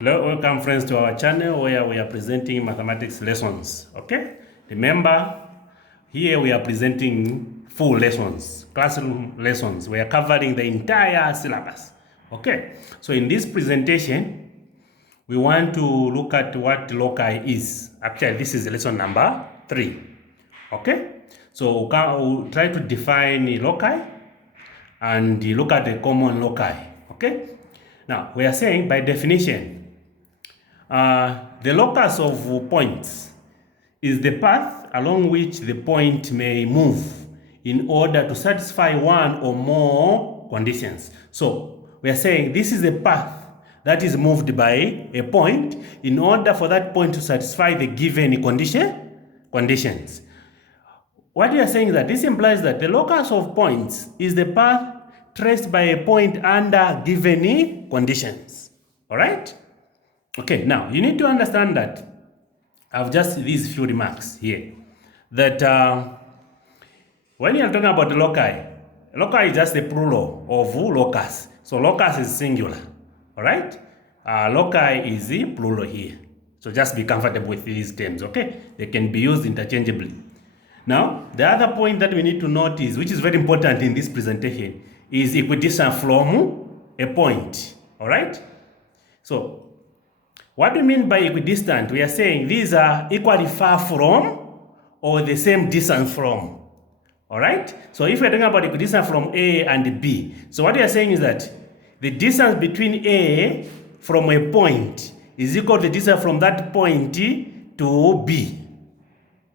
Hello, welcome friends to our channel where we are presenting mathematics lessons. Okay, remember here we are presenting full lessons, classroom lessons. We are covering the entire syllabus. Okay, so in this presentation we want to look at what loci is. Actually, this is lesson number 3. Okay, so we'll try to define loci and look at the common loci. Okay, now we are saying by definition, the locus of points is the path along which the point may move in order to satisfy one or more conditions. So we are saying this is the path that is moved by a point in order for that point to satisfy the given conditions. What we are saying is that this implies that the locus of points is the path traced by a point under given conditions. All right? Okay, now you need to understand that I've just these few remarks here. That when you're talking about the loci is just the plural of locus. So locus is singular, all right? Loci is the plural here. So just be comfortable with these terms, okay? They can be used interchangeably. Now, the other point that we need to notice, which is very important in this presentation, is equidistant from a point, all right? So, what do we mean by equidistant? We are saying these are equally far from or the same distance from. All right? So if we're talking about equidistant from A and B, so what we are saying is that the distance between A from a point is equal to the distance from that point to B.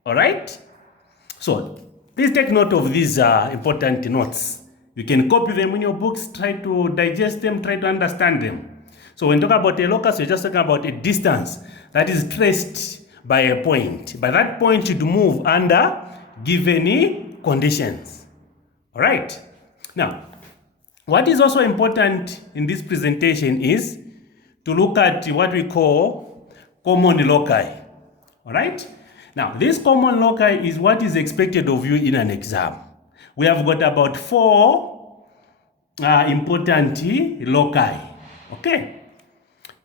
All right? So please take note of these important notes. You can copy them in your books, try to digest them, try to understand them. So when we talk about a locus, we're just talking about a distance that is traced by a point. But that point should move under given conditions. All right. Now, what is also important in this presentation is to look at what we call common loci. All right. Now, this common loci is what is expected of you in an exam. We have got about 4 important loci. Okay.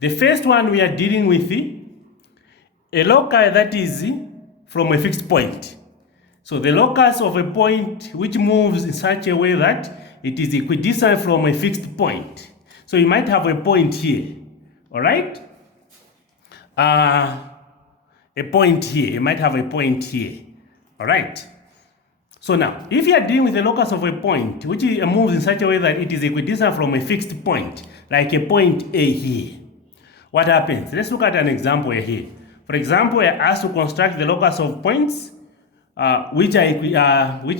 The first one we are dealing with a loci that is from a fixed point. So the locus of a point which moves in such a way that it is equidistant from a fixed point. So you might have a point here, all right? A point here, you might have a point here, all right? So now, if you are dealing with the locus of a point which moves in such a way that it is equidistant from a fixed point, like a point A here, what happens? Let's look at an example here. For example, we are asked to construct the locus of points which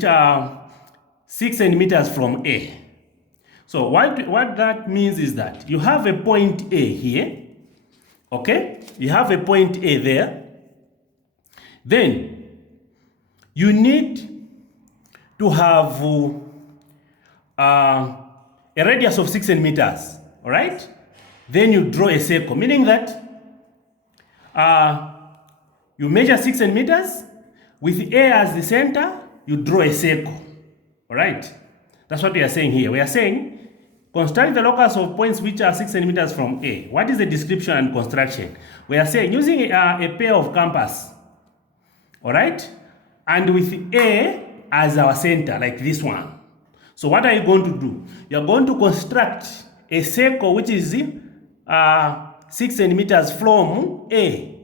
are 6 centimeters from A. So what that means is that you have a point A here, okay? You have a point A there. Then you need to have a radius of 6 centimeters, all right? Then you draw a circle, meaning that you measure 6 centimeters, with A as the center, you draw a circle, all right? That's what we are saying here. We are saying, construct the locus of points which are 6 centimeters from A. What is the description and construction? We are saying, using a pair of compass, all right? And with A as our center, like this one. So what are you going to do? You're going to construct a circle which is 6 centimeters from A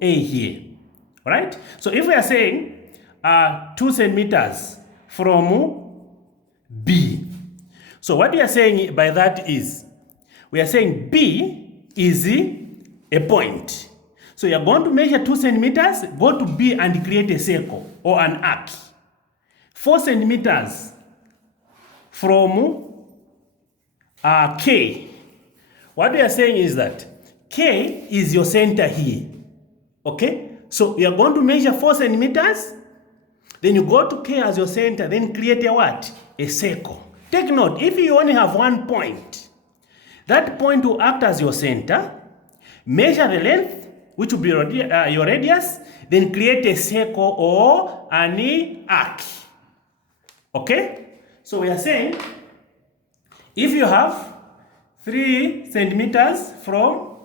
here, all right? So if we are saying 2 centimeters from B, so what we are saying by that is, we are saying B is a point. So you are going to measure 2 centimeters, go to B and create a circle or an arc. 4 centimeters from K. What we are saying is that K is your center here, okay? So you are going to measure 4 centimeters, then you go to K as your center, then create a what? A circle. Take note, if you only have one point, that point will act as your center, measure the length, which will be your radius, then create a circle or an arc, okay? So we are saying, if you have 3 centimeters from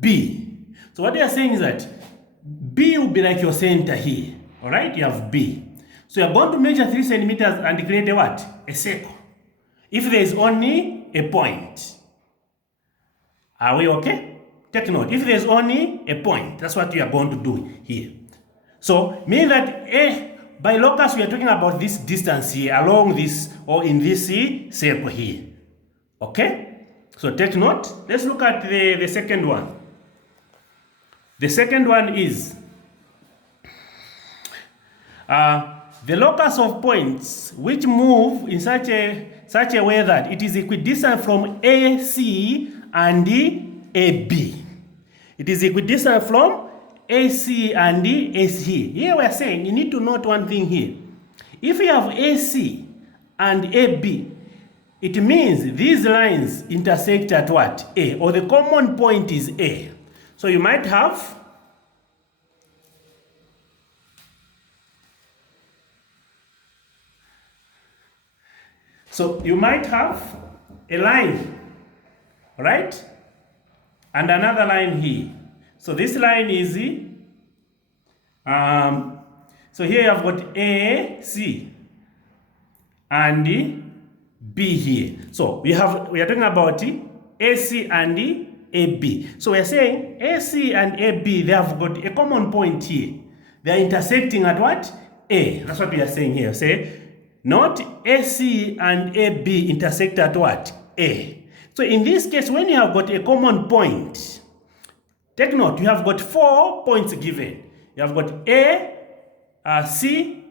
B. So what they are saying is that B will be like your center here. All right, you have B. So you're going to measure 3 centimeters and create a what? A circle. If there is only a point. Are we okay? Take note. If there is only a point, that's what we are going to do here. So meaning that by locus we are talking about this distance here along this or in this circle here. Okay? So take note. Let's look at the second one. The second one is the locus of points which move in such a way that it is equidistant from AC and AB. It is equidistant from AC and AC. Here we are saying you need to note one thing here. If you have AC and AB, it means these lines intersect at what? A, or the common point is A. So you might have a line, right? And another line here. So this line is so here you have got A, C, and B here. So we are talking about AC and AB. So we are saying AC and AB, they have got a common point here. They are intersecting at what? A. That's what we are saying here. Say, not AC and AB intersect at what? A. So in this case, when you have got a common point, take note, you have got 4 points given. You have got A, C,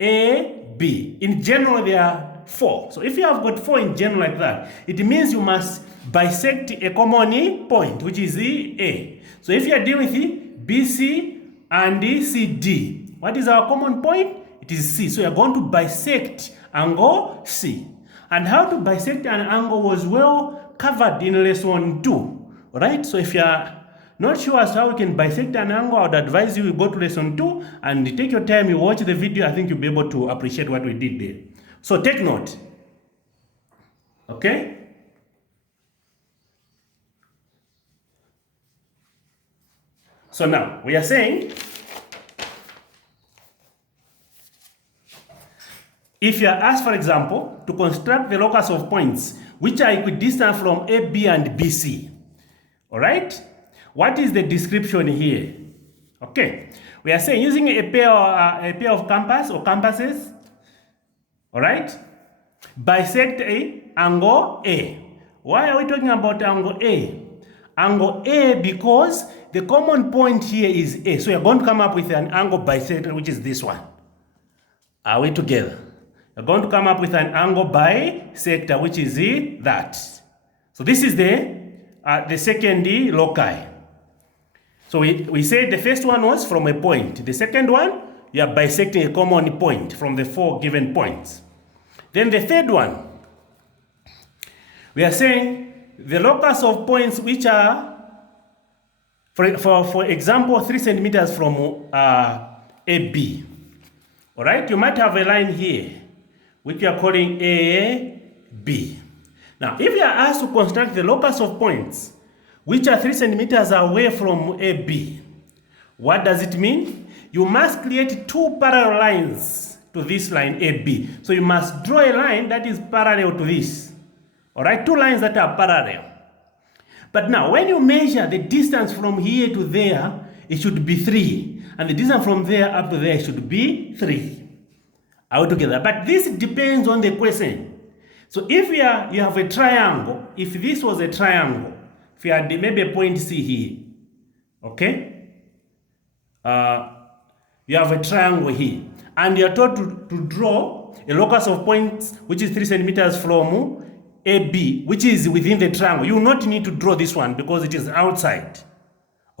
A, B. In general, there are 4. So if you have got 4 in general like that, it means you must bisect a common point, which is A. So if you are dealing with BC and CD, what is our common point? It is C. So you are going to bisect angle C. And how to bisect an angle was well covered in lesson 2. Alright? So if you are not sure as to how you can bisect an angle, I would advise you go to lesson 2 and take your time, you watch the video. I think you'll be able to appreciate what we did there. So take note. Okay? So now, we are saying, if you are asked, for example, to construct the locus of points which are equidistant from AB and BC, all right? What is the description here? Okay, we are saying using a pair of compass or compasses, all right? Bisect a angle A. Why are we talking about angle A? Angle A because the common point here is A. So we are going to come up with an angle bisector, which is this one. Are we together? We're going to come up with an angle bisector, which is that. So this is the second loci. So we said the first one was from a point. The second one, you are bisecting a common point from the 4 given points. Then the third one, we are saying the locus of points which are, for example, 3 centimeters from AB. All right, you might have a line here, which we are calling AB. Now, if you are asked to construct the locus of points, which are 3 centimeters away from AB, what does it mean? You must create 2 parallel lines to this line AB. So you must draw a line that is parallel to this. All right, 2 lines that are parallel. But now, when you measure the distance from here to there, it should be 3. And the distance from there up to there should be 3. Are we together? But this depends on the question. So if you have a triangle, if this was a triangle, if you had maybe a point C here, okay? You have a triangle here. And you are told to draw a locus of points which is 3 centimeters from AB, which is within the triangle. You will not need to draw this one because it is outside.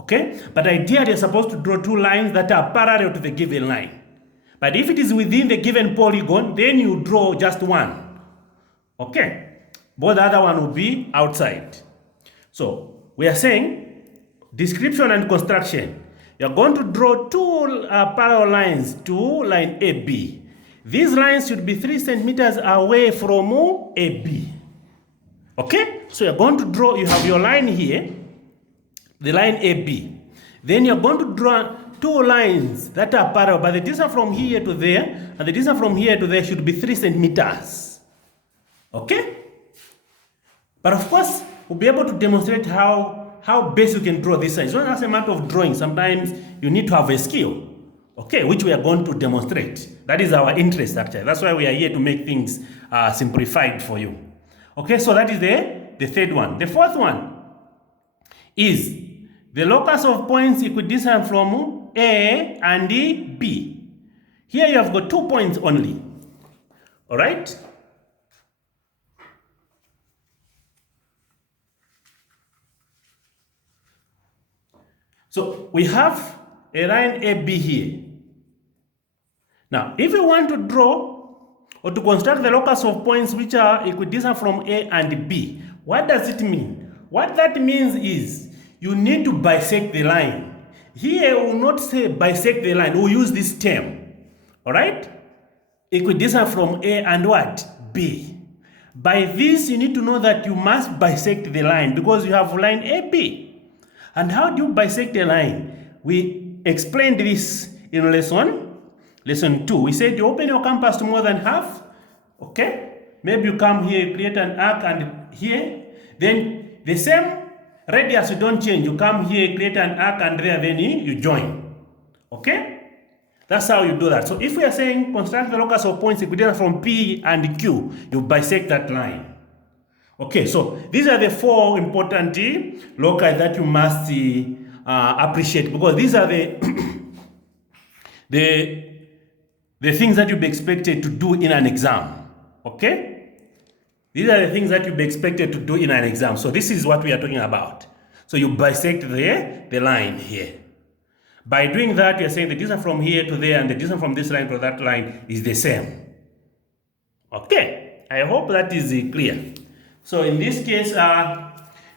Okay? But ideally, you're supposed to draw 2 lines that are parallel to the given line. But if it is within the given polygon, then you draw just one. Okay? Both the other one will be outside. So, we are saying, description and construction. You're going to draw 2 parallel lines to line AB. These lines should be 3 centimeters away from AB. Okay? So you're going to draw, you have your line here, the line AB. Then you're going to draw two lines that are parallel, but the distance from here to there and the distance from here to there should be 3 centimeters. Okay? But of course, we'll be able to demonstrate how best you can draw this side. It's not just a matter of drawing. Sometimes you need to have a skill, okay, which we are going to demonstrate. That is our interest, actually. That's why we are here to make things simplified for you. Okay, so that is the third one. The fourth one is the locus of points equidistant from A and B. Here you have got 2 points only. All right? So we have a line AB here. Now, if you want to draw or to construct the locus of points which are equidistant from A and B, what does it mean? What that means is you need to bisect the line. Here we will not say bisect the line, we'll use this term. All right? Equidistant from A and what? B. By this, you need to know that you must bisect the line because you have line AB. And how do you bisect a line? We explained this in lesson 2. We said you open your compass to more than half. Okay? Maybe you come here, create an arc, and here. Then the same radius, you don't change. You come here, create an arc, and there, then you join. Okay? That's how you do that. So if we are saying construct the locus of points equidistant from P and Q, you bisect that line. Okay, so these are the 4 important loci that you must appreciate, because these are the the things that you'll be expected to do in an exam. Okay? These are the things that you'll be expected to do in an exam. So this is what we are talking about. So you bisect the line here. By doing that, you're saying the distance from here to there and the distance from this line to that line is the same. Okay? I hope that is clear. So in this case,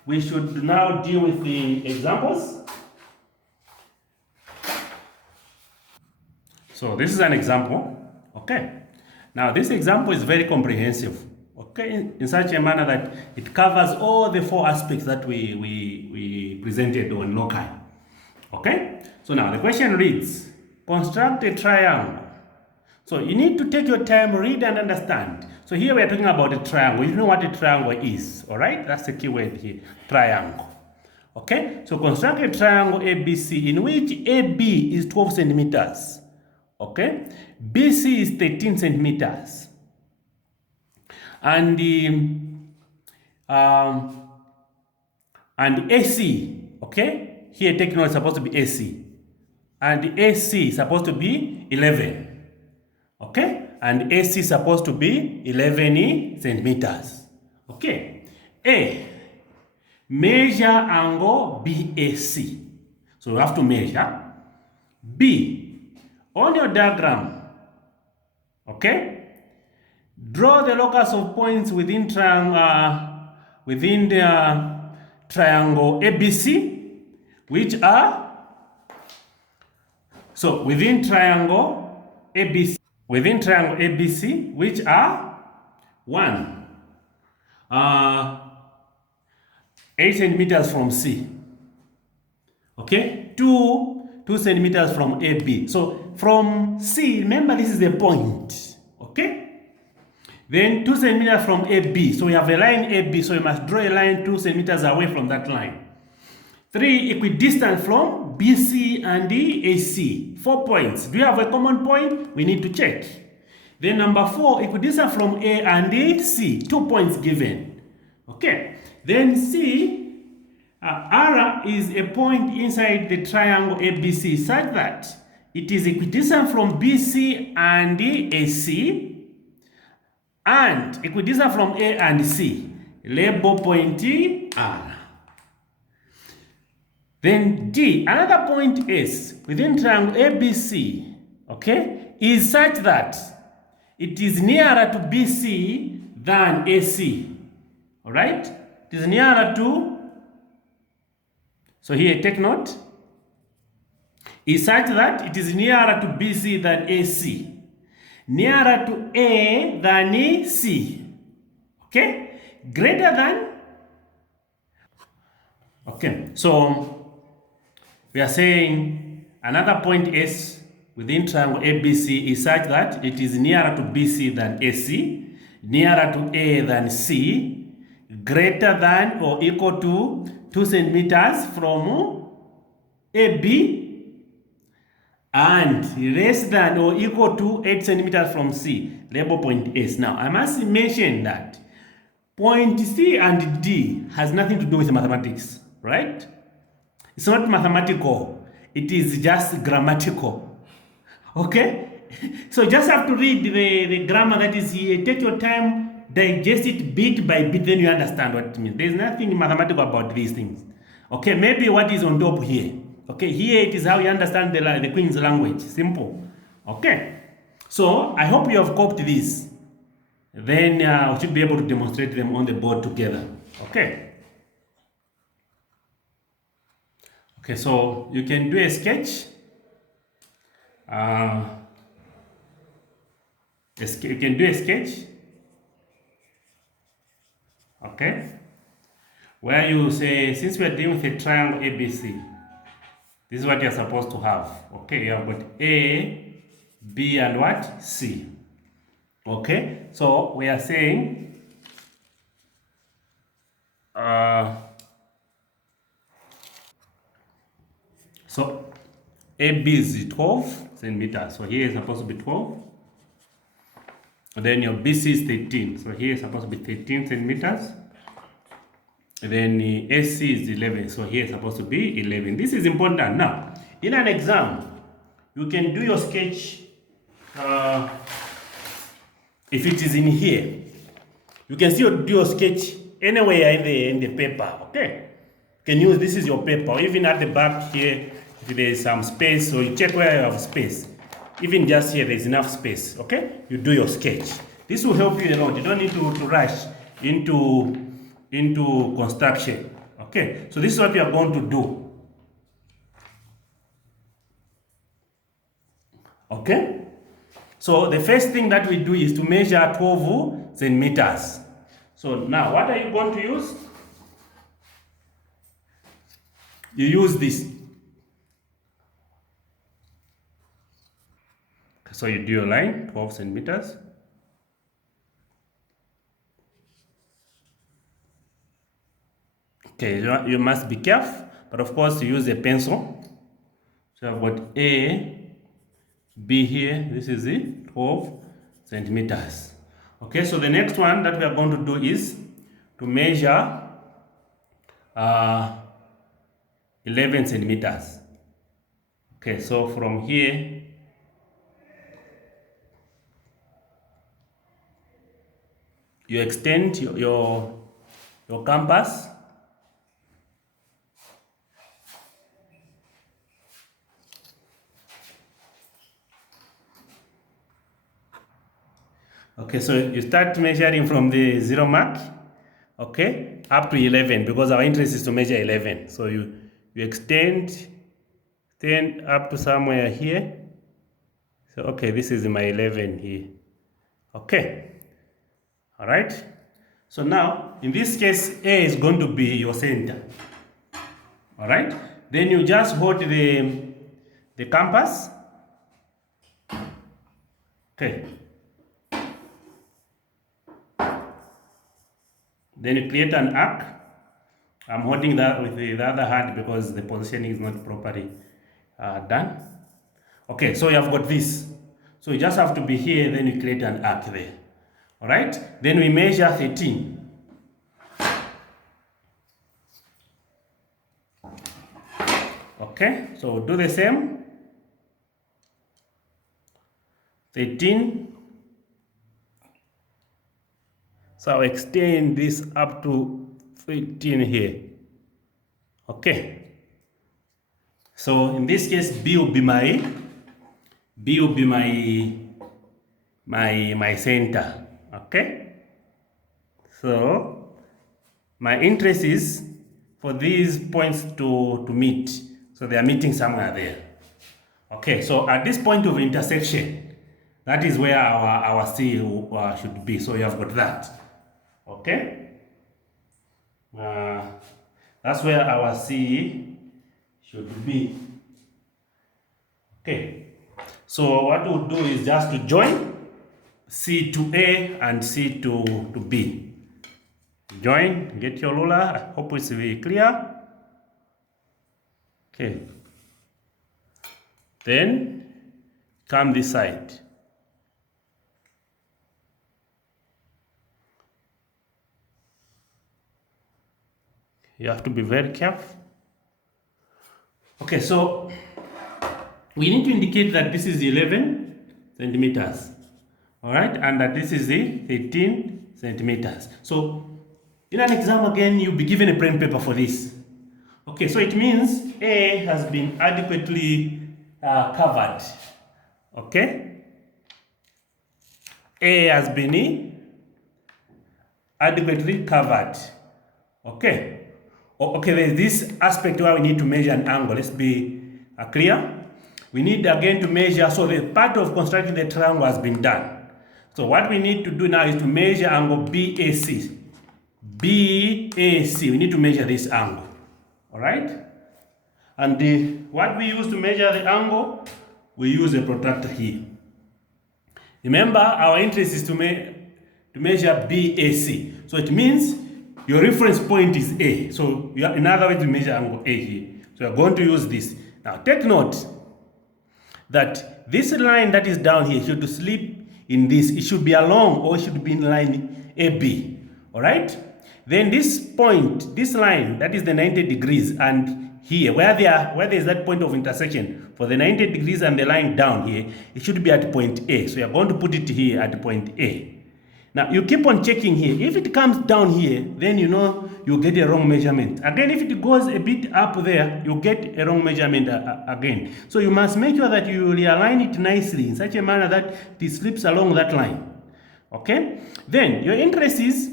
we should now deal with the examples. So this is an example. Okay. Now this example is very comprehensive. Okay, in such a manner that it covers all the 4 aspects that we presented on loci. Okay. So now the question reads: construct a triangle. So you need to take your time, read and understand. So here we are talking about a triangle. You know what a triangle is, all right? That's the key word here, triangle. Okay? So construct a triangle ABC in which AB is 12 centimeters. Okay? BC is 13 centimeters. And AC, okay? Here take note, it's supposed to be AC. And AC is supposed to be 11. Okay? And AC is supposed to be 11 centimeters. Okay. A. Measure angle BAC. So you have to measure. B. On your diagram, okay, draw the locus of points within the triangle ABC, which are, so within triangle ABC, which are 1, 8 centimeters from C. Okay, 2 centimeters from AB. So from C, remember this is a point. Okay, then 2 centimeters from AB. So we have a line AB, so you must draw a line 2 centimeters away from that line. 3 equidistant from BC and AC. 4 points. Do you have a common point? We need to check. Then number 4, equidistant from A and C. 2 points given. Okay. Then C, R is a point inside the triangle ABC such that it is equidistant from BC and AC and equidistant from A and C. Label point R. Then D, another point is within triangle ABC, okay, is such that it is nearer to BC than AC. All right? It is nearer to, so here take note, is such that it is nearer to BC than AC. nearer to A than C. Okay? Greater than. Okay, so we are saying another point S within triangle ABC is such that it is nearer to BC than AC, nearer to A than C, greater than or equal to 2 centimeters from AB, and less than or equal to 8 centimeters from C. Label point S. Now, I must mention that point C and D has nothing to do with mathematics, right? It's not mathematical. It is just grammatical. Okay? So just have to read the grammar that is here. Take your time, digest it bit by bit, then you understand what it means. There's nothing mathematical about these things. Okay, maybe what is on top here. Okay, here it is how you understand the Queen's language. Simple. Okay. So I hope you have copied this. Then we should be able to demonstrate them on the board together. Okay. Okay, so you can do a sketch. You can do a sketch. Okay. Where you say, since we are dealing with a triangle ABC, this is what you're supposed to have. Okay, you have got A, B, and what? C. Okay, so we are saying so AB is 12 centimeters. So here is supposed to be 12. And then your BC is 13. So here is supposed to be 13 centimeters. And then the AC is 11. So here is supposed to be 11. This is important. Now, in an exam, you can do your sketch if it is in here. You can still do your sketch anywhere in the paper. Okay? You can use this is your paper. Or even at the back here, if there is some space, so you check where you have space. Even just here, there is enough space. Okay? You do your sketch. This will help you a lot. You don't need to rush into construction. Okay? So this is what we are going to do. Okay? So the first thing that we do is to measure 12 centimeters. So now, what are you going to use? You use this. So you do your line, 12 centimeters. Okay, you must be careful, but of course you use a pencil. So I've got A, B here, this is it, 12 centimeters. Okay, so the next one that we are going to do is to measure 11 centimeters. Okay, so from here, you extend your compass. Okay, so you start measuring from the 0 mark, okay, up to 11, because our interest is to measure 11. So you extend up to somewhere here. So, okay, this is my 11 here. Okay. All right. So now, in this case, A is going to be your center. All right. Then you just hold the compass. Okay. Then you create an arc. I'm holding that with the other hand because the positioning is not properly done. Okay, so you have got this. So you just have to be here, then you create an arc there. All right? Then we measure 13. Okay, so we'll do the same. 13. So I'll extend this up to 13 here. Okay. So in this case, B will be my center. Okay. So my interest is for these points to meet. So they are meeting somewhere there. Okay. So at this point of intersection, That is where our C should be. So you have got that. Okay? That's where our C should be. Okay. So what we'll do is just to join C to A and C to B. Join, get your ruler. I hope it's very clear. Okay. Then come this side. You have to be very careful. Okay, so we need to indicate that this is 11 centimeters. All right, and that this is the 13 centimeters. So in an exam again, you'll be given a plain paper for this. Okay, so it means A has been adequately covered. Okay, A has been adequately covered. Okay. Okay, there's this aspect where we need to measure an angle. Let's be clear. We need again to measure, so the part of constructing the triangle has been done. So what we need to do now is to measure angle BAC. BAC, we need to measure this angle. All right? And what we use to measure the angle, we use a protractor here. Remember, our interest is to measure BAC. So it means your reference point is A. So in other words, we measure angle A here. So we're going to use this. Now take note that this line that is down here should slip in this. It should be along or it should be in line AB. Alright? Then this point, this line, that is the 90 degrees, and here, where there is that point of intersection for the 90 degrees and the line down here, it should be at point A. So you're going to put it here at point A. Now, you keep on checking here. If it comes down here, then you know you get a wrong measurement. Again, if it goes a bit up there, you get a wrong measurement again. So you must make sure that you realign it nicely in such a manner that it slips along that line. Okay? Then, your interest is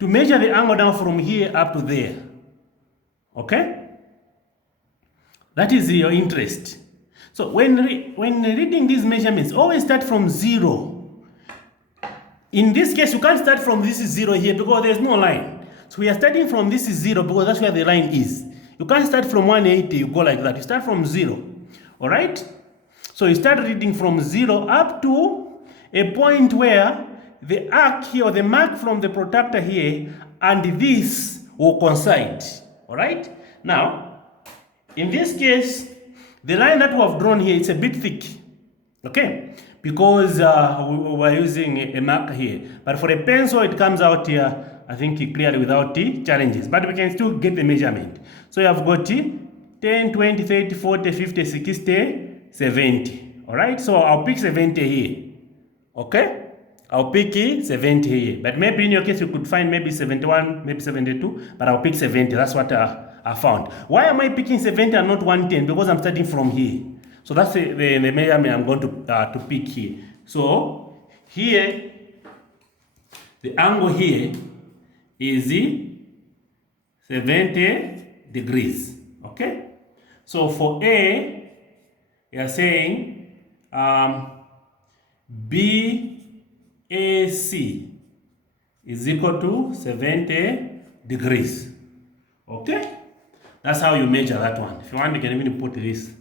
to measure the angle down from here up to there. Okay? That is your interest. So when reading these measurements, always start from 0. In this case, you can't start from this is 0 here because there's no line. So we are starting from this is 0 because that's where the line is. You can't start from 180, you go like that. You start from 0. All right? So you start reading from 0 up to a point where the arc here, or the mark from the protractor here, and this will coincide. All right? Now, in this case, the line that we have drawn here is a bit thick. Okay? Because we're using a marker here. But for a pencil, it comes out here, I think, clearly without the challenges. But we can still get the measurement. So you have got 10, 20, 30, 40, 50, 60, 70. Alright? So I'll pick 70 here. Okay? I'll pick 70 here. But maybe in your case, you could find maybe 71, maybe 72. But I'll pick 70. That's what I found. Why am I picking 70 and not 110? Because I'm starting from here. So that's the measurement I'm going to pick here. So here, the angle here is 70 degrees. Okay? So for A, we are saying BAC is equal to 70 degrees. Okay? That's how you measure that one. If you want, you can even put this.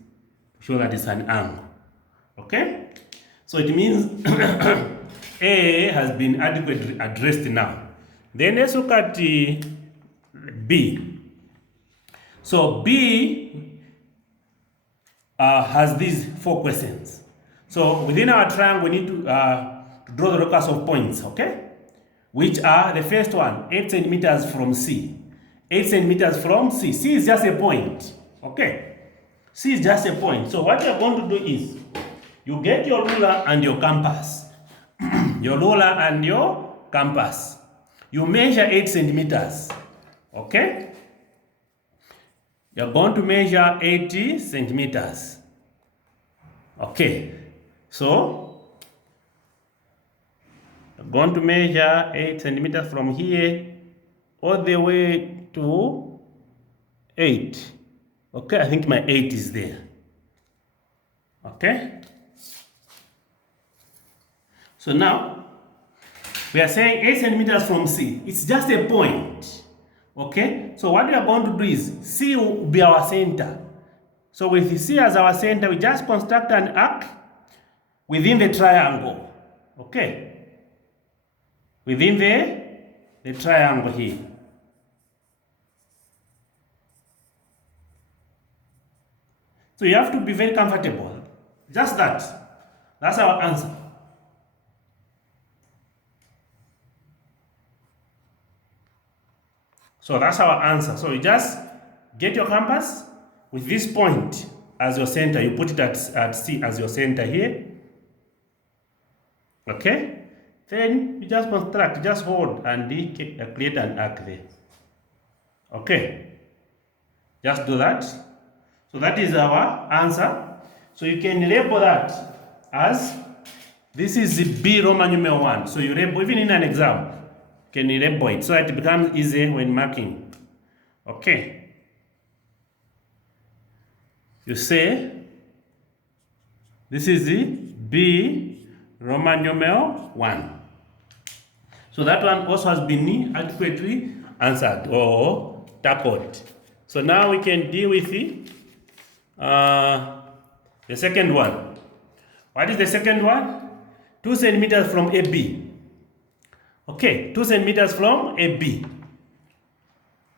Show that it's an angle. Okay? So it means A has been adequately addressed now. Then let's look at B. So B has these 4 questions. So within our triangle, we need to draw the locus of points, okay? Which are the first one, 8 centimeters from C. 8 centimeters from C. C is just a point, okay? C is just a point. So what you're going to do is, you get your ruler and your compass. Your ruler and your compass. You measure 8 centimeters. Okay? You're going to measure 80 centimeters. Okay. So, you're going to measure 8 centimeters from here all the way to 8. Okay, I think my 8 is there. Okay? So now, we are saying 8 centimeters from C. It's just a point. Okay? So what we are going to do is, C will be our center. So with C as our center, we just construct an arc within the triangle. Okay? Within the triangle here. So you have to be very comfortable. Just that. That's our answer. So that's our answer. So you just get your compass with this point as your center. You put it at C as your center here. Okay? Then you just construct, just hold and create an arc there. Okay? Just do that. So that is our answer. So you can label that as, this is the B Roman numeral 1. So you label, even in an exam, you can label it so that it becomes easy when marking. Okay. You say, this is the B Roman numeral 1. So that one also has been adequately answered or tackled. So now we can deal with the second one. What is the second one? 2 centimeters from AB. Okay, 2 centimeters from AB.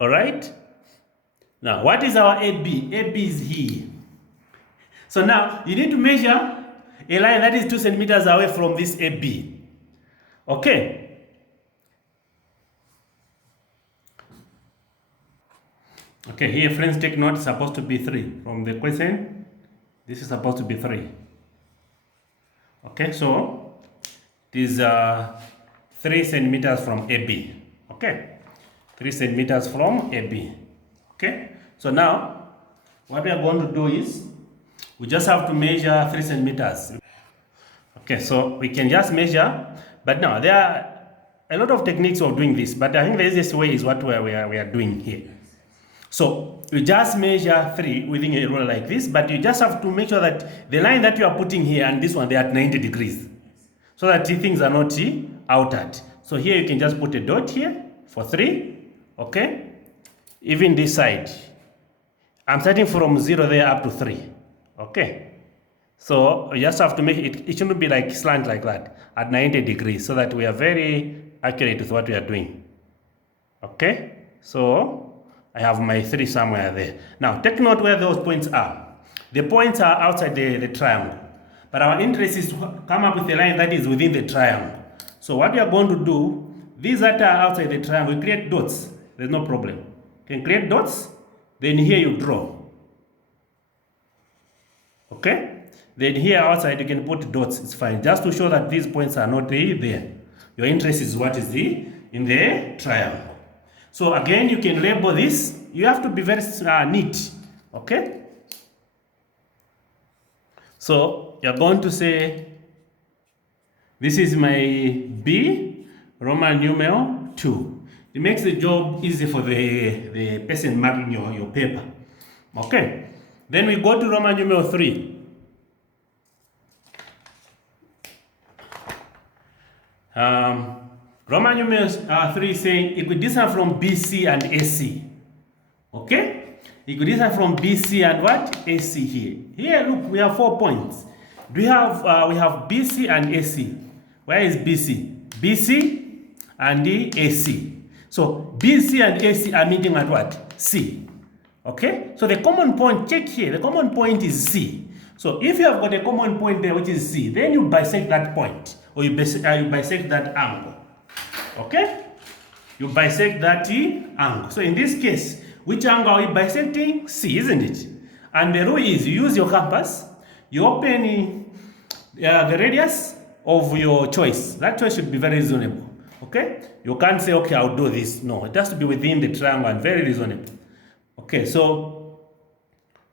Alright? Now, what is our AB? AB is here. So now, you need to measure a line that is 2 centimeters away from this AB. Okay? Okay, here friends, take note, it's supposed to be 3. From the question, this is supposed to be 3. Okay, so it is 3 centimeters from AB. Okay, 3 centimeters from AB. Okay, so now what we are going to do is we just have to measure 3 centimeters. Okay, so we can just measure, but now there are a lot of techniques of doing this, but I think the easiest way is what we are doing here. So you just measure 3 within a ruler like this, but you just have to make sure that the line that you are putting here and this one, they are at 90 degrees. So that things are not altered. So here you can just put a dot here for 3. Okay? Even this side. I'm starting from 0 there up to 3. Okay? So you just have to make it shouldn't be like slant like that at 90 degrees so that we are very accurate with what we are doing. Okay? So I have my 3 somewhere there. Now, take note where those points are. The points are outside the triangle. But our interest is to come up with a line that is within the triangle. So what we are going to do, these that are outside the triangle, we create dots. There's no problem. You can create dots, then here you draw. Okay? Then here outside you can put dots, it's fine. Just to show that these points are not there. Your interest is what is in the triangle. So again, you can label this. You have to be very neat. Okay? So you're going to say, this is my B Roman numeral 2. It makes the job easy for the person marking your paper. Okay? Then we go to Roman numeral 3. Roman numeral 3 is saying equidistant from BC and AC. Okay? Equidistant from BC and what? AC here. Here, look, we have 4 points. We have BC and AC. Where is BC? BC and the AC. So BC and AC are meeting at what? C. Okay? So the common point, check here, the common point is C. So if you have got a common point there which is C, then you bisect that point, or you bisect that angle. Okay? You bisect that angle. So in this case, which angle are you bisecting? C, isn't it? And the rule is you use your compass, you open the radius of your choice. That choice should be very reasonable. Okay? You can't say, okay, I'll do this. No, it has to be within the triangle and very reasonable. Okay, so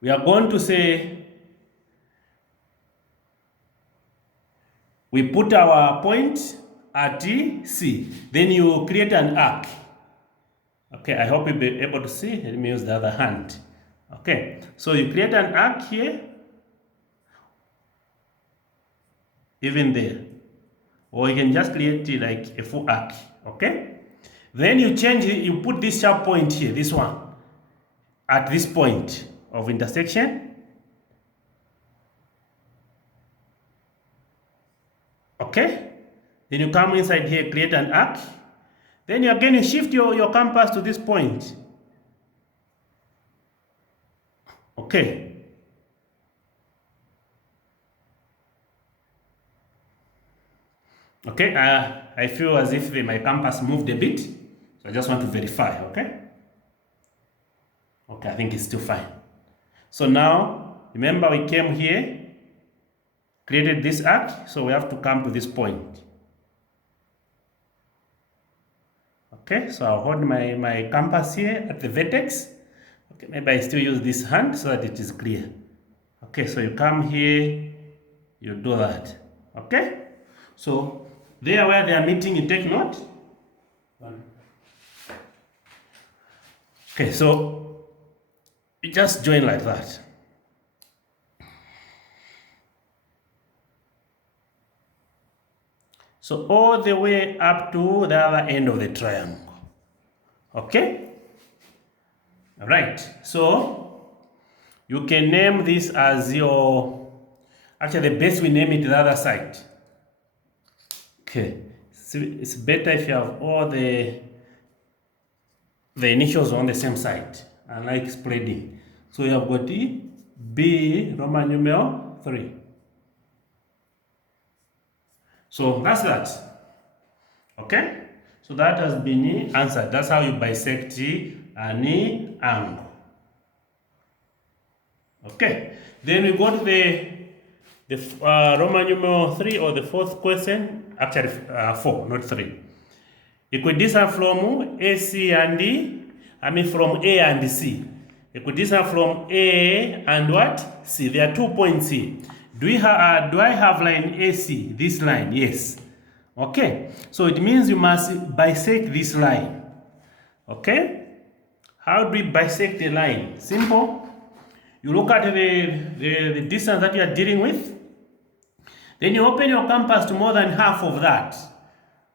we are going to say, we put our point at C. Then you create an arc. Okay, I hope you'll be able to see. Let me use the other hand. Okay, so you create an arc here, even there. or you can just create it like a full arc. Okay, then you change it, you put this sharp point here, this one, at this point of intersection. Okay, then you come inside here, create an arc. Then you shift your compass to this point. Okay. Okay, I feel as if my compass moved a bit, so I just want to verify. Okay. Okay, I think it's still fine. So now, remember we came here, created this arc, so we have to come to this point. Okay, so I'll hold my compass here at the vertex. Okay, maybe I still use this hand so that it is clear. Okay, so you come here, you do that. Okay, so there where they are meeting, you take note. Okay, so you just join like that. So all the way up to the other end of the triangle. Okay? All right. So you can name this as your, actually the best we name it the other side. Okay. So it's better if you have all the initials on the same side, unlike spreading. So you have got the B Roman numeral 3. So that's that. Okay? So that has been answered. That's how you bisect an angle. Okay. Then we go to the Roman numeral 3, or the fourth question. Actually 4, not 3. Equidistant from AC and D. I mean from A and C. Equidistant from A and what? C. There are 2 points here. Do I have line AC? This line, yes. Okay, so it means you must bisect this line. Okay, how do we bisect the line? Simple. You look at the distance that you are dealing with, then you open your compass to more than half of that.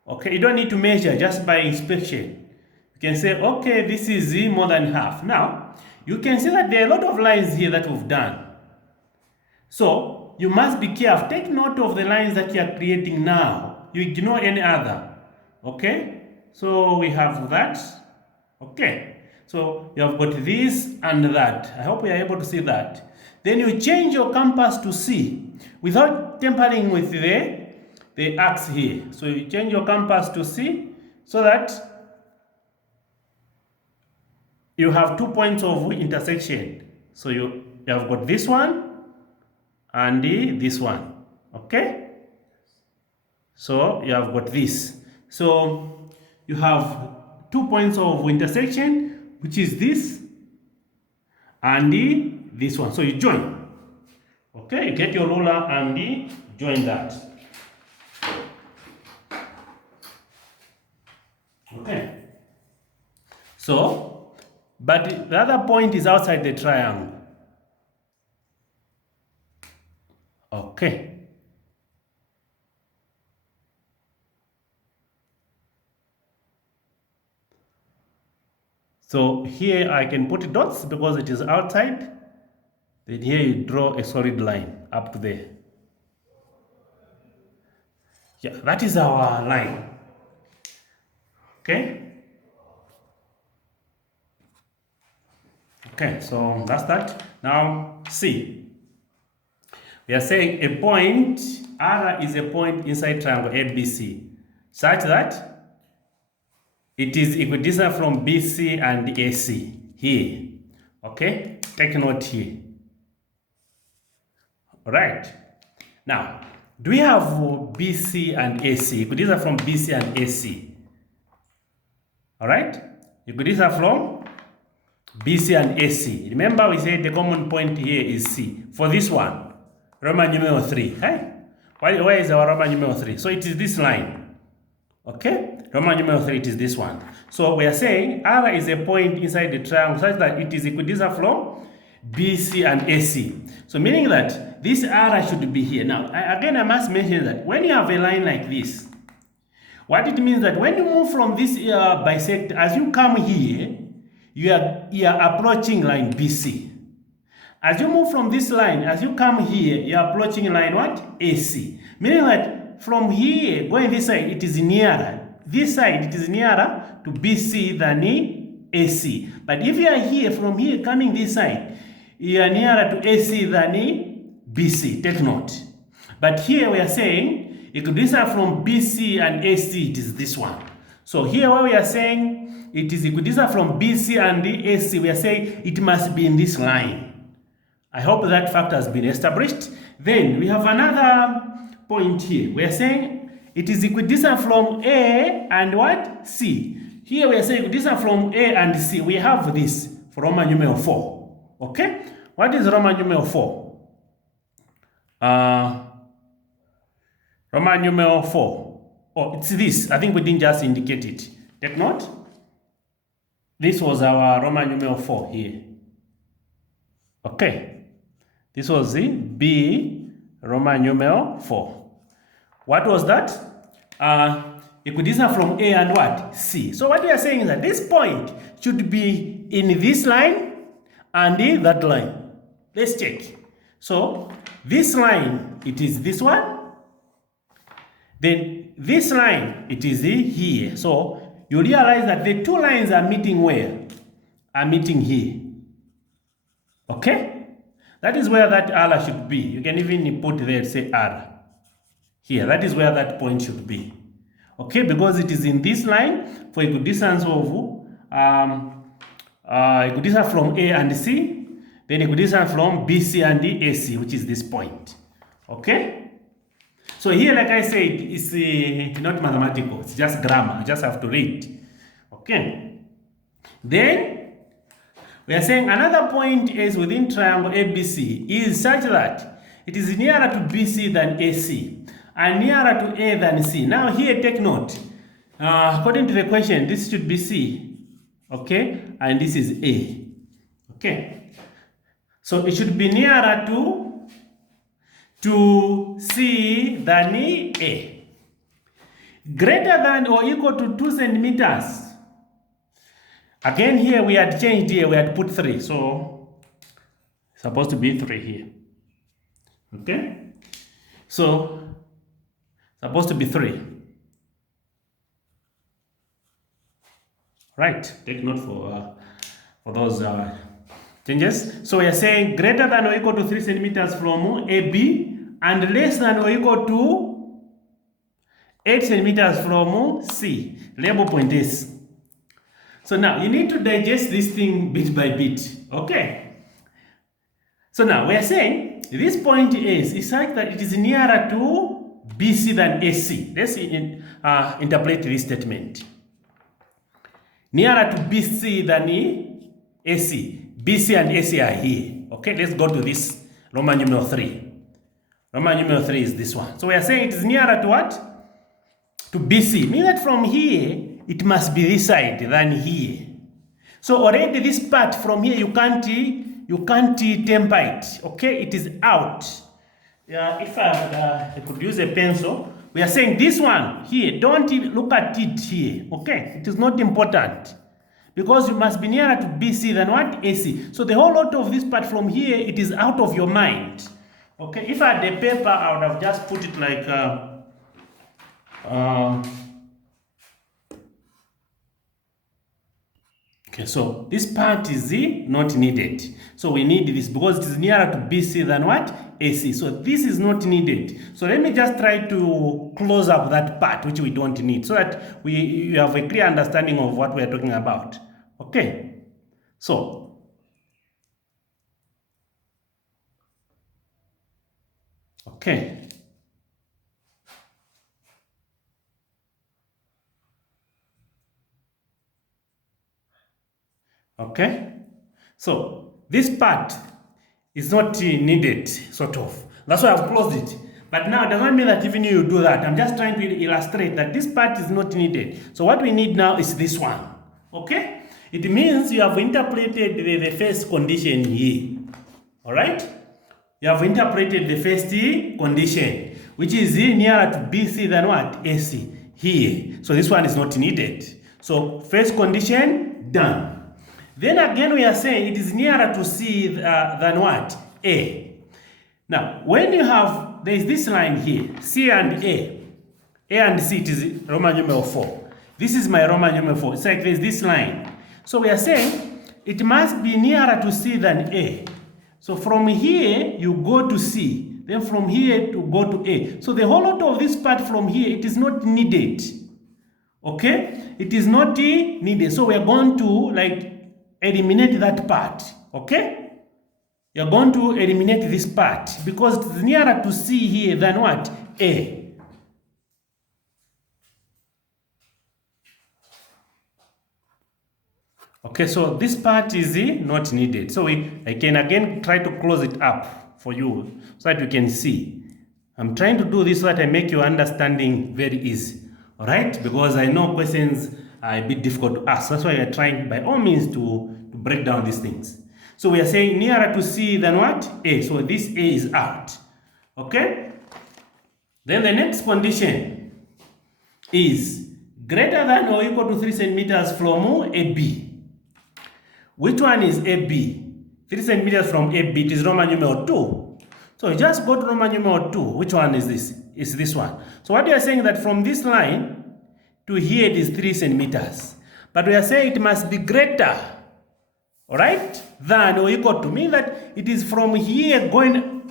Okay, you don't need to measure just by inspection. You can say, okay, this is more than half. Now, you can see that there are a lot of lines here that we've done. So, you must be careful. Take note of the lines that you are creating now. You ignore any other. Okay? So we have that. Okay. So you have got this and that. I hope you are able to see that. Then you change your compass to C without tampering with the axe here. So you change your compass to C so that you have 2 points of intersection. So you have got this one and this one. Okay, so you have got this. So you have 2 points of intersection, which is this and this one. So you join. Okay, you get your ruler and join that. Okay, so but the other point is outside the triangle. Okay. So here I can put dots because it is outside. Then here you draw a solid line up to there. Yeah, that is our line. Okay. Okay, so that's that. Now C. We are saying a point R is a point inside triangle ABC such that it is equidistant from BC and AC here. Okay, take note here. All right. Now, do we have BC and AC? Equidistant from BC and AC. All right. Equidistant from BC and AC. Remember, we said the common point here is C. For this one, Roman numeral 3. Hey? Where is our Roman numeral 3? So it is this line. Okay? Roman numeral 3, it is this one. So we are saying R is a point inside the triangle such that it is equidistant from BC and AC. So meaning that this R should be here. Now, again, I must mention that when you have a line like this, what it means that when you move from this bisector, as you come here, you are approaching line BC. As you move from this line, as you come here, you are approaching line what? AC. Meaning that from here, going this side, it is nearer. This side, it is nearer to BC than AC. But if you are here, from here, coming this side, you are nearer to AC than BC. Take note. But here we are saying, equidistant from BC and AC, it is this one. So here where we are saying, it is equidistant from BC and the AC, we are saying it must be in this line. I hope that fact has been established. Then we have another point here. We are saying it is equidistant from A and what? C. Here we are saying equidistant from A and C. We have this for Roman numeral 4. Okay? What is Roman numeral 4? Roman numeral 4. Oh, it's this. I think we didn't just indicate it. Take note. This was our Roman numeral 4 here. Okay. This was the B Roman numeral 4. What was that? Equidistant from A and what? C. So what we are saying is that this point should be in this line and in that line. Let's check. So this line, it is this one. Then this line, it is here. So you realize that the two lines are meeting where? Are meeting here. Okay? That is where that R should be. You can even put there, say R. Here, that is where that point should be. Okay, because it is in this line for equidistance of equidistant from A and C, then equidistant from BC and the AC, which is this point. Okay? So here, like I said, it's not mathematical, it's just grammar. You just have to read. Okay? Then we are saying another point is within triangle ABC is such that it is nearer to BC than AC and nearer to A than C. Now here take note. According to the question, this should be C. Okay? And this is A. Okay? So it should be nearer to C than A. Greater than or equal to 2 centimeters. Again, here we had changed here, we had put 3, so it's supposed to be 3 here. Okay? So, supposed to be 3. Right, take note for those changes. So we are saying greater than or equal to 3 centimeters from AB and less than or equal to 8 centimeters from C. Label point is. So now you need to digest this thing bit by bit. Okay? So now we are saying this point is such that it is nearer to BC than AC. Let's interpret this statement. Nearer to BC than AC. BC and AC are here. Okay, let's go to this Roman numeral 3. Roman numeral 3 is this one. So we are saying it is nearer to what? To BC. Meaning that from here, it must be this side than here. So already this part from here, you can't temper it. Okay, it is out. If I could use a pencil, we are saying this one here, don't look at it here. Okay, it is not important. Because you must be nearer to BC than what? AC. So the whole lot of this part from here, it is out of your mind. Okay, if I had a paper, I would have just put it like okay, so this part is not needed. So we need this because it is nearer to BC than what? AC. So this is not needed. So let me just try to close up that part which we don't need so that you have a clear understanding of what we are talking about. Okay. So okay. Okay, so this part is not needed, sort of. That's why I've closed it. But now it does not mean that even you do that. I'm just trying to illustrate that this part is not needed. So what we need now is this one. Okay? It means you have interpreted the first condition here. All right? You have interpreted the first condition, which is nearer to BC than what? AC here. So this one is not needed. So first condition, done. Then again we are saying it is nearer to C than what? A. Now, when you have, there is this line here, C and A and C, it is Roman numeral 4. This is my Roman numeral 4. It's like there's this line. So we are saying it must be nearer to C than A. So from here, you go to C. Then from here to go to A. So the whole lot of this part from here, it is not needed. Okay? It is not needed. So we are going to like eliminate that part. Okay? You're going to eliminate this part because it is nearer to C here than what? A. Okay, so this part is not needed. So I can again try to close it up for you so that you can see. I'm trying to do this so that I make your understanding very easy. All right? Because I know questions are a bit difficult to ask. That's why I'm trying by all means to break down these things. So we are saying nearer to C than what? A. So this A is out. Okay? Then the next condition is greater than or equal to 3 centimeters from AB. Which one is AB? 3 centimeters from AB, it is Roman numeral 2. So you just go to Roman numeral 2. Which one is this? It's this one. So what we are saying that from this line to here it is 3 centimeters. But we are saying it must be greater, all right, than or equal to, mean that it is from here going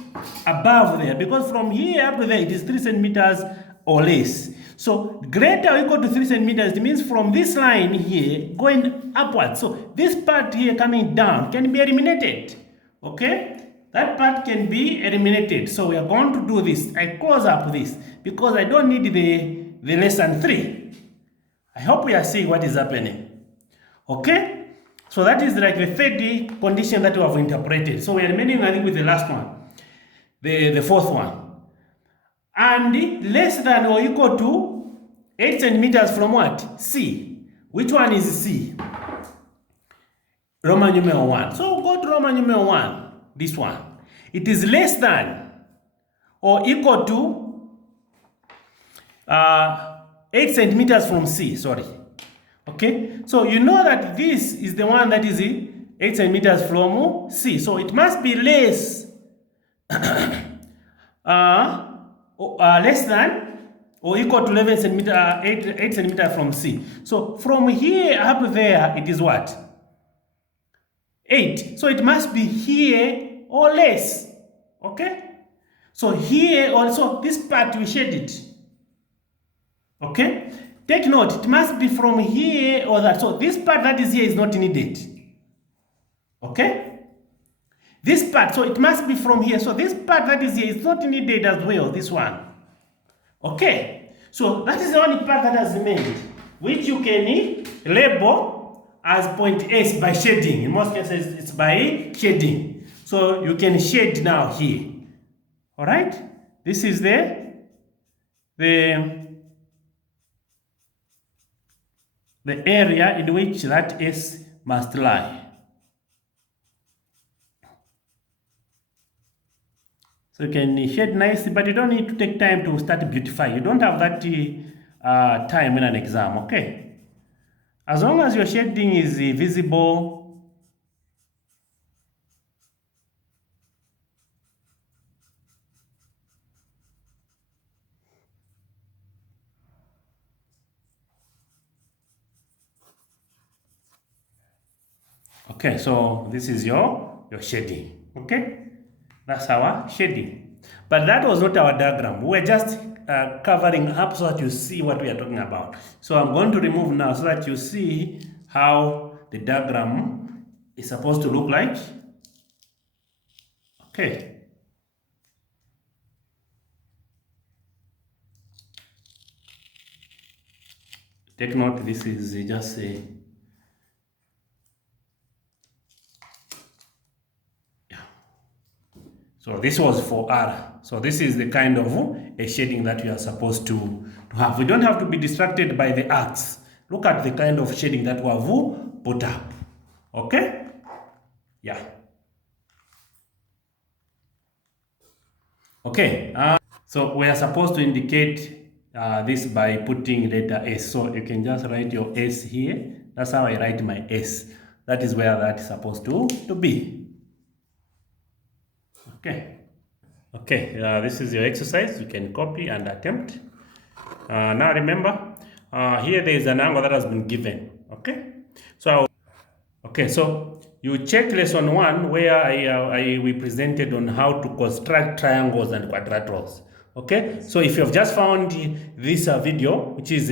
above there. Because from here up to there it is 3 centimeters or less. So greater or equal to 3 centimeters, it means from this line here going upwards. So this part here coming down can be eliminated. Okay? That part can be eliminated. So we are going to do this. I close up this because I don't need the less than 3. I hope we are seeing what is happening. Okay? So that is like the third condition that we have interpreted. So we are remaining, I think, with the last one. The fourth one. And less than or equal to 8 centimeters from what? C. Which one is C? Roman numeral 1. So go to Roman numeral 1. This one. It is less than or equal to 8 centimeters from C. Sorry. Okay. So you know that this is the one that is 8 centimeters from C. So it must be less less than or equal to 11 centimeter, 8 centimeters from C. So from here up there, it is what? 8. So it must be here or less. Okay? So here also, this part we shade it. Okay? Take note, it must be from here or that. So this part that is here is not needed. Okay? This part, so it must be from here. So this part that is here is not needed as well, this one. Okay? So that is the only part that has remained, which you can label as point S by shading. In most cases, it's by shading. So you can shade now here. Alright? This is the area in which that S must lie. So you can shade nicely, but you don't need to take time to start beautifying. You don't have that time in an exam, okay? As long as your shading is visible, okay, so this is your shading, okay? That's our shading. But that was not our diagram. We're just covering up so that you see what we are talking about. So I'm going to remove now so that you see how the diagram is supposed to look like. Okay. Take note, this is just a so this was for R. So this is the kind of a shading that you are supposed to have. We don't have to be distracted by the arcs. Look at the kind of shading that we have put up. Okay? Yeah. Okay, so we are supposed to indicate this by putting letter S. So you can just write your S here. That's how I write my S. That is where that is supposed to be. Okay. Okay, this is your exercise. You can copy and attempt. Now remember, here there is an angle that has been given. Okay, so okay, so you check lesson one where we presented on how to construct triangles and quadrilaterals. Okay, so if you have just found this video, which is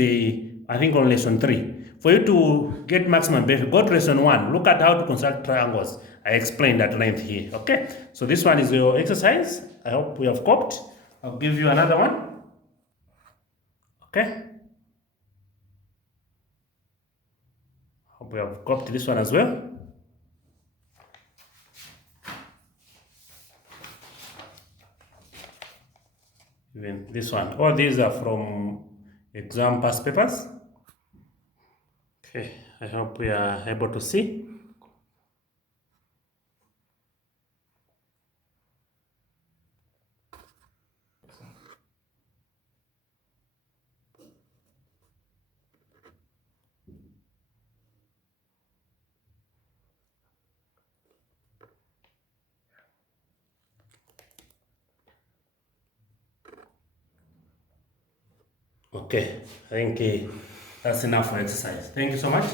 I think on lesson 3, for you to get maximum benefit, go to lesson 1, look at how to construct triangles. I explained at length here. Okay, so this one is your exercise. I hope we have copied. I'll give you another one. Okay, hope we have copied this one as well. Even this one. All these are from exam past papers. Okay, I hope we are able to see. Okay, I think that's enough for exercise. Thank you so much.